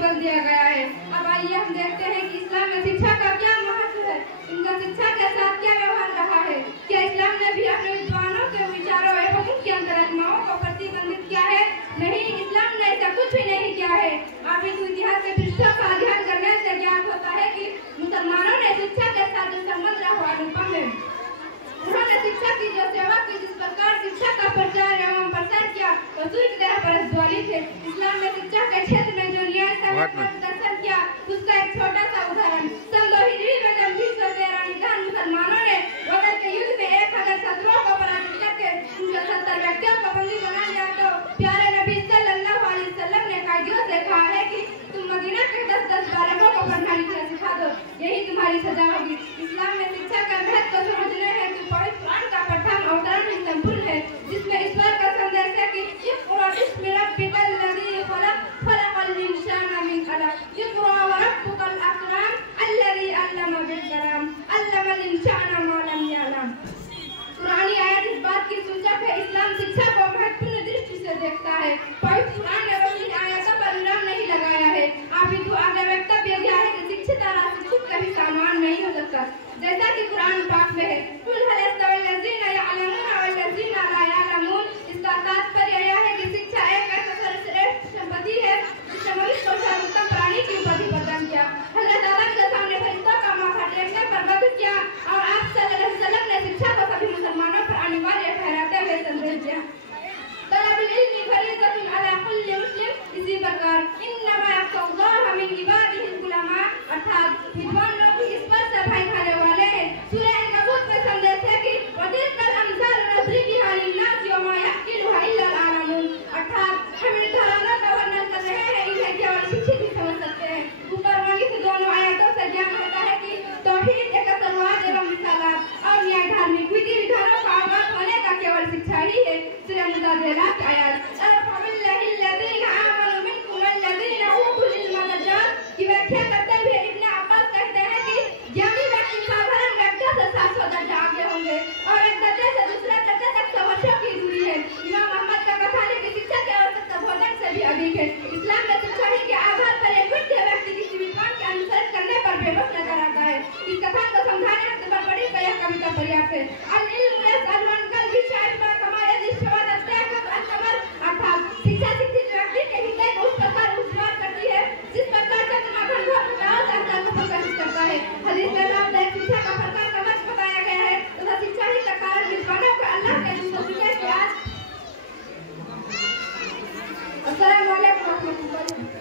बल दिया गया है। अब आइए हम देखते हैं कि इस्लाम में शिक्षा का क्या महत्व है, इनका शिक्षा के साथ क्या व्यवहार रहा है। क्या इस्लाम ने भी अपने विद्वानों के विचारों एवं उनकी अंतरात्माओं को प्रतिबंधित किया है? नहीं, इस्लाम ने ऐसा कुछ भी नहीं किया है। आप इस इतिहास के पृष्ठों का अध्ययन करने से ज्ञात होता है कि मुसलमानों ने शिक्षा के साथ जो संबंध रखा अनुपम है। उन्होंने शिक्षा की जो सेवा की, जिस प्रकार शिक्षा का प्रचार एवं प्रसार किया, वो सूर्य की तरह प्रज्वलित है। इस्लाम ने शिक्षा के क्षेत्र में जो न्याय प्रदर्शन किया, उसका एक छोटा सा उदाहरण सन 2 हिजरी में जब 313 मुसलमानों ने बदर के युद्ध में 1000 शत्रुओं को पराजित करके उनके 70 व्यक्तियों को बंदी बना लिया, तो प्यारे नबी सल्लल्लाहु अलैहि वसल्लम ने कायदियों से कहा है कि तुम मदीना के 10-10 बालकों को पढ़ना लिखना सिखा दो, यही तुम्हारी सजा होगी। इस्लाम में शिक्षा का महत्व समझने है कि पवित्र कुरान का पठन अवतरण ही संपूर्ण है, जिसमें ईश्वर का संदेश है कि इक़रा बिस्मि रब्बिकल लज़ी खलक़ खलक़ल इंसाना मिन अलक़ इक़रा व रब्बुकल अकरम अल्लज़ी अल्लमा बिल कलम अल्लमल इंसाना मा लम यअलम। कुरानी आयत इस बात की सूचक है, इस्लाम शिक्षा को महत्वपूर्ण दृष्टि से देखता है। पवित्र कुरान ने अपनी आयतों पर विराम नहीं लगाया है। आप इनको आगे वक्तव्य दिया है कि शिक्षित और अशिक्षित कभी समान नहीं हो सकता, जैसा कि कुरान पाक में है, कुल हल यस्तवी लज़ीना यअलमून वल्लज़ीना ला यअलमून। इसका तात्पर्य यह है कि शिक्षा एक ऐसा सर्वश्रेष्ठ संपत्ति है जिसने मनुष्य को सर्वोत्तम प्राणी की उपाधि प्रदान किया। हज़रत आदम के सामने फरिश्तों का माथा टेकने पर वध किया और आप सल्लल्लाहु अलैहि वसल्लम ने शिक्षा को सभी मुसलमानों पर अनिवार्य ठहराते हुए संदेश दिया। तलबुल इल्मी फरीज़तुन अला कुल्लि मुस्लिम। इसी प्रकार इन्नमा यख्शाल्लाह मिन इबादिहिल उलमा, अर्थात विद्वान लोग इस पर से भय खाने वाले हैं। सूरह अनकबूत में संदेश है कि वतिल्कल अमसाल नज़रिबुहा लिन्नास वमा यअक़िलुहा इल्ला अल-आलिमून, अर्थात हम इन उदाहरणों का वर्णन कर रहे हैं, इन्हें केवल शिक्षित ही समझ सकते हैं। ऊपर वर्णित दोनों आयतों से ज्ञान होता है कि तौहीद, एकत्ववाद एवं रिसालत और न्याय धार्मिक विधि विधानों का आगाज होने का केवल शिक्षा ही है। सूरह मुजादिला की आयत की व्याख्या करते हुए इब्न अब्बास कहते हैं कि ज्ञानी व्यक्ति साधारण व्यक्ति से 700 दर्जा आगे होंगे और एक दर्जे से दूसरे दर्जे तक 100 वर्षों की दूरी है। इमाम अहमद का कथन है कि शिक्षा की आवश्यकता भोजन से भी अधिक है। इस्लाम में शिक्षा ही के आधार पर एक व्यक्ति किसी विद्वान के अनुसरण करने पर बेबस नजर आता है। इस कथन को समझाने में तुम्हें बड़ी यह कविता पर्याप्त है। अल-इल्म यस्अलु अन विषय पर कमा यदिशवाद अल-कमर, अर्थात शिक्षा शिक्षित व्यक्ति के हृदय को उस प्रकार उज्ज्वल करती है जिस प्रकार चंद्रमा घंटों प्रकाश अंतर को प्रकाशित करता है। हदीस में लाभदायक शिक्षा का प्रकार समझ बताया गया है तथा शिक्षा ही का कारण विद्वानों को अल्लाह के नजदीक अस्सलाम वालेकुम।